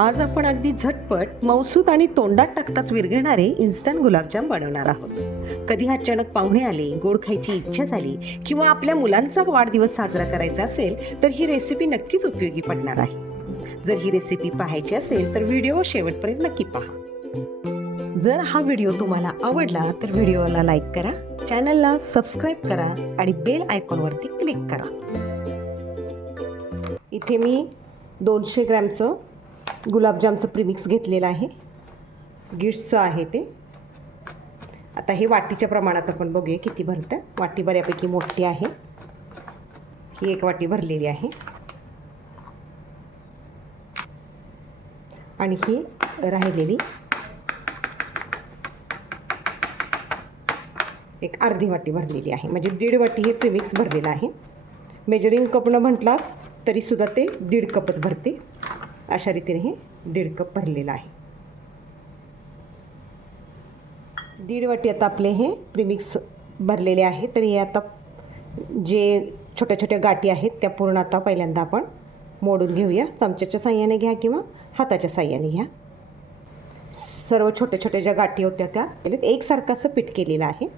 आज आपण अगदी झटपट मौसूत आणि तोंडात टाकताच विरघळणारे इन्स्टंट गुलाबजाम बनवणार आहोत. कधी अचानक पाहुणे आले, गोड खायची इच्छा झाली किंवा आपल्या मुलांचा वाढदिवस साजरा करायचा असेल तर ही रेसिपी नक्कीच उपयोगी पडणार आहे. जर ही रेसिपी पाहायची असेल तर व्हिडिओ शेवटपर्यंत नक्की पहा. जर हा व्हिडिओ तुम्हाला आवडला तर व्हिडिओला लाईक करा, चॅनलला सबस्क्राईब करा आणि बेल आयकॉनवरती क्लिक करा. इथे मी 200 ग्रॅमचं गुलाबजामचं प्रीमिक्स घेतलेलं आहे. गिट्सचं आहे ते. आता हे वाटीच्या प्रमाणात आपण बघूया किती भरतं. वाटी बऱ्यापैकी मोठी आहे. ही एक वाटी भरलेली आहे आणि ही राहिलेली एक अर्धी वाटी भरलेली आहे. म्हणजे 1.5 वाटी हे प्रीमिक्स भरलेलं आहे. मेजरिंग कपनं म्हटलात तरीसुद्धा ते 1.5 कपच भरते. अशा रीतीने हे 1.5 कप भरलेलं आहे. 1.5 वाटी आता आपले हे प्रीमिक्स भरलेले आहे. तर हे आता जे छोट्या छोट्या गाठी आहेत त्या पूर्ण आता पहिल्यांदा आपण मोडून घेऊया. चमच्याच्या साह्याने घ्या किंवा हाताच्या साह्याने घ्या. सर्व छोट्या छोट्या ज्या गाठी होत्या त्या एकसारखं असं पीठ केलेलं आहे.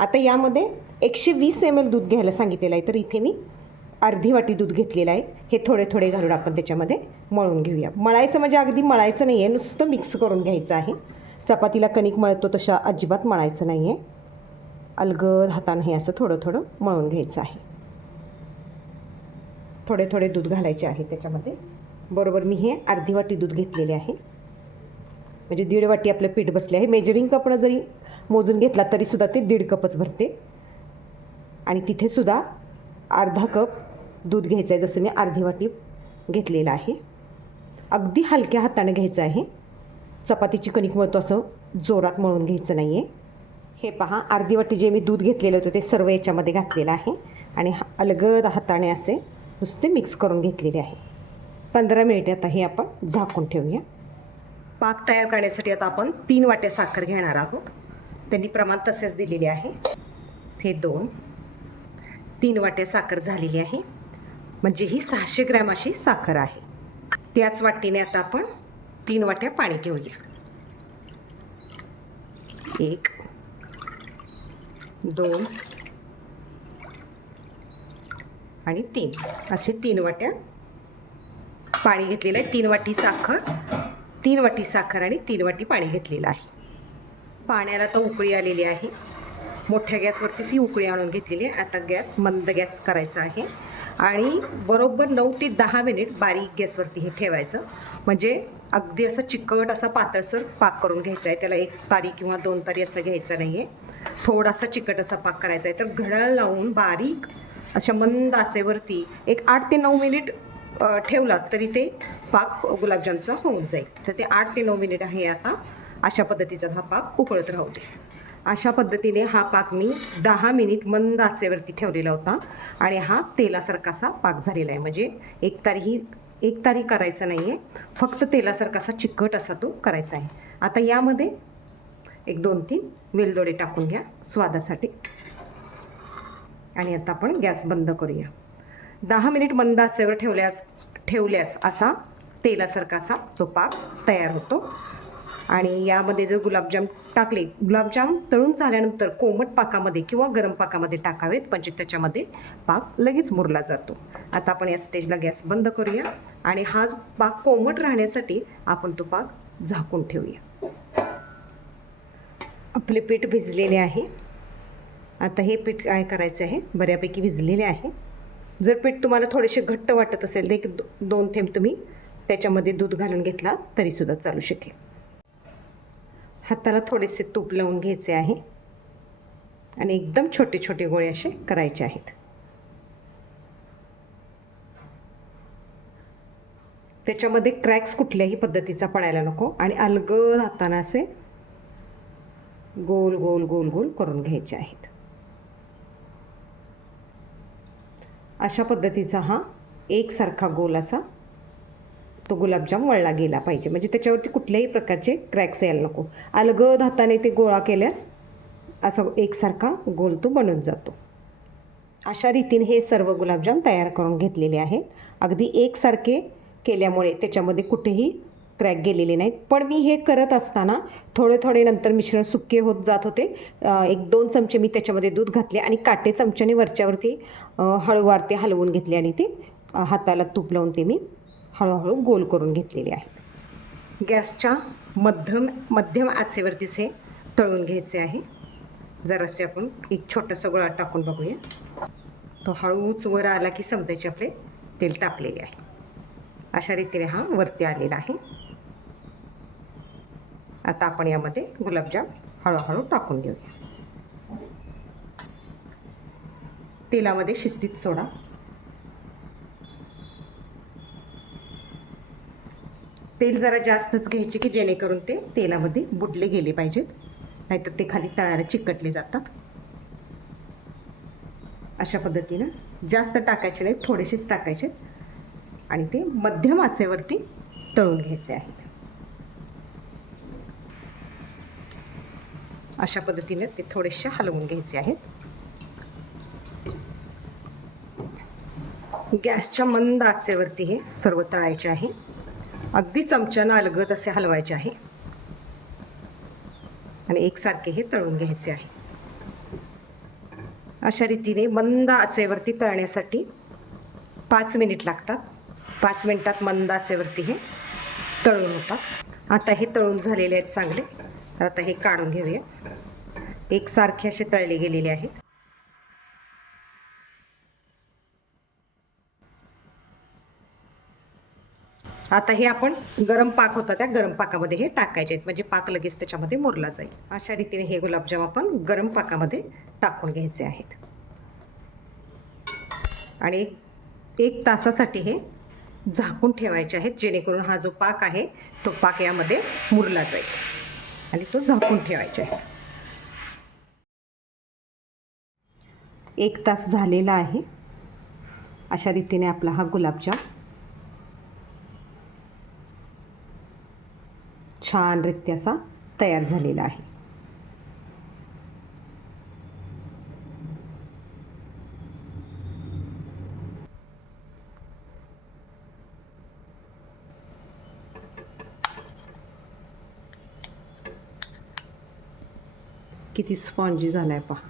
आता यामध्ये 120 ml दूध घ्यायला सांगितलेलं आहे. तर इथे मी अर्धी वाटी दूध घेतलेलं आहे. हे थोडे थोडे घालून आपण त्याच्यामध्ये मळून घेऊया. मळायचं म्हणजे अगदी मळायचं नाही आहे, नुसतं मिक्स करून घ्यायचं आहे. चपातीला कणिक मळतो तशा अजिबात मळायचं नाही आहे. अलगद हातानं हे असं थोडं थोडं मळून घ्यायचं आहे. थोडे थोडे दूध घालायचे आहे त्याच्यामध्ये. बरोबर मी हे अर्धी वाटी दूध घेतलेले आहे. म्हणजे 1.5 वाटी आपलं पीठ बसले आहे. मेजरिंग कपनं जरी मोजून घेतला तरीसुद्धा ते 1.5 कपच भरते. आणि तिथेसुद्धा अर्धा कप दूध घ्यायचं आहे. जसं मी अर्धी वाटी घेतलेलं आहे. अगदी हलक्या हाताने घ्यायचं आहे. चपातीची कणिक मळतो असं जोरात मळून घ्यायचं नाही आहे. हे पहा, अर्धी वाटी जे मी दूध घेतलेलं होतं ते सर्व याच्यामध्ये घातलेलं आहे आणि अलगद हाताने असे नुसते मिक्स करून घेतलेले आहे. 15 मिनिटे आता हे आपण झाकून ठेवूया. पाक तयार करण्यासाठी आता आपण 3 वाट्या साखर घेणार आहोत. त्यांनी प्रमाण तसेच दिलेले आहे. हे 3 वाट्या साखर झालेली आहे. म्हणजे ही 600 ग्रॅम अशी साखर आहे. त्याच वाटीने आता आपण 3 वाट्या पाणी घेऊया. 1 2 आणि 3 असे 3 वाट्या पाणी घेतलेलं आहे. 3 वाटी साखर आणि 3 वाटी पाणी घेतलेलं आहे. पाण्याला तर उकळी आलेली आहे. मोठ्या गॅसवरतीच ही उकळी आणून घेतलेली आहे. आता गॅस मंद गॅस करायचा आहे आणि बरोबर 9 ते 10 मिनिट बारीक गॅसवरती हे ठेवायचं. म्हणजे अगदी असं चिकट असा पातळसर पाक करून घ्यायचा आहे. त्याला 1 तारी किंवा 2 तारी असं घ्यायचं नाही आहे. थोडासा चिकट असा पाक करायचा आहे. तर घड्याळ लावून बारीक अशा मंद आचेवरती एक 8 ते 9 मिनिट ठेवलात तरी ते पाक गुलाबजामचा होऊन जाईल. तर ते 8 ते 9 मिनिट आहे. आता अशा पद्धतीचा हा पाक उकळत राहू दे. अशा पद्धतीने हा पाक मी 10 मिनिट मंद आचेवरती ठेवलेला होता आणि हा तेलासारखा असा पाक झालेला आहे. म्हणजे एक तारी करायचा नाही आहे, फक्त तेलासारखा असा चिकट असा तो करायचा आहे. आता यामध्ये 1-2-3 वेलदोडे टाकून घ्या स्वादासाठी आणि आता आपण गॅस बंद करूया. 10 मिनिट मंद आचेवर ठेवल्यास असा तेलासारखा असा तो पाक तयार होतो. आणि यामध्ये जर गुलाबजाम टाकले, गुलाबजाम तळून झाल्यानंतर कोमट पाकामध्ये किंवा गरम पाकामध्ये टाकावेत, म्हणजे त्याच्यामध्ये पाक लगेच मुरला जातो. आता आपण या स्टेजला गॅस बंद करूया आणि हा पाक कोमट राहण्यासाठी आपण तो पाक झाकून ठेवूया. आपले पीठ भिजलेले आहे. आता हे पीठ काय करायचं आहे, बऱ्यापैकी भिजलेले आहे. जर पीठ तुम्हाला थोडेसे घट्ट वाटत असेल तर 1-2 थेंब तुम्ही त्याच्यामध्ये दूध घालून घेतला तरीसुद्धा चालू शकेल. हाताला थोडेसे तूप लावून घ्यायचे आहे आणि एकदम छोटे छोटे गोळे असे करायचे आहेत. त्याच्यामध्ये क्रॅक्स कुठल्याही पद्धतीचा पडायला नको आणि अलगद हाताने असे गोल गोल गोल गोल करून घ्यायचे आहेत. अशा पद्धतीचा हा एकसारखा गोल असा तो गुलाबजाम वळला गेला पाहिजे. म्हणजे त्याच्यावरती कुठल्याही प्रकारचे क्रॅक्स यायला नको. अलगद हाताने ते गोळा केल्यास असं एकसारखा गोल तो बनून जातो. अशा रीतीने हे सर्व गुलाबजाम तयार करून घेतलेले आहेत. अगदी एकसारखे केल्यामुळे त्याच्यामध्ये कुठेही क्रॅक गेलेले नाहीत. पण मी हे करत असताना थोडे थोडे नंतर मिश्रण सुके होत जात होते. 1-2 चमचे मी त्याच्यामध्ये दूध घातले आणि काटे चमच्याने वरच्यावरती हळूवार हलवून घेतले आणि ते हाताला तूप लावून ते मी हळूहळू गोल करून घेतलेले आहेत. गॅसच्या मध्यम आचेवरतीच हे तळून घ्यायचे आहे. जरासे आपण एक छोटासा गोळा टाकून बघूया. तो हळूच वर आला की समजायचे आपले तेल तापलेले आहे. अशा रीतीने हा वरती आलेला आहे. आता आपण यामध्ये गुलाबजाम हळूहळू टाकून घेऊया. तेलामध्ये शिस्तीत सोडा. तेल जरा जास्तच घ्यायचे की जेणेकरून ते तेलामध्ये बुडले गेले पाहिजेत, नाहीतर ते खाली तळाला चिकटले जातात. अशा पद्धतीनं जास्त टाकायचे नाही, थोडेसेच टाकायचे आणि ते मध्यम आचेवरती तळून घ्यायचे आहेत. अशा पद्धतीने ते थोडेसे हलवून घ्यायचे आहेत. गॅसच्या मंद आचेवरती हे सर्व तळायचे आहे. अगदी चमच्यानं अलगद असे हलवायचे आहे आणि एकसारखे हे तळून घ्यायचे आहे. अशा रीतीने मंद आचेवरती तळण्यासाठी 5 मिनिट लागतात. 5 मिनिटात मंद आचेवरती हे तळून होतात. आता हे तळून झालेले आहेत चांगले. तर आता हे काढून घेऊया. एकसारखे असे तळले गेलेले आहेत. आता हे आपण गरम पाक होता त्या गरम पाकामध्ये हे टाकायचे आहेत, म्हणजे पाक लगेच त्याच्यामध्ये मुरला जाईल. अशा रीतीने हे गुलाबजाम आपण गरम पाकामध्ये टाकून घ्यायचे आहेत आणि 1 तासासाठी हे झाकून ठेवायचे आहेत, जेणेकरून हा जो पाक आहे तो पाक यामध्ये मुरला जाईल आणि तो झाकून ठेवायचा आहे. 1 तास झालेला आहे. अशा रीतीने आपला हा गुलाबजाम छानरित्या असा तयार झालेला आहे. किती स्पॉन्जी झालाय पहा.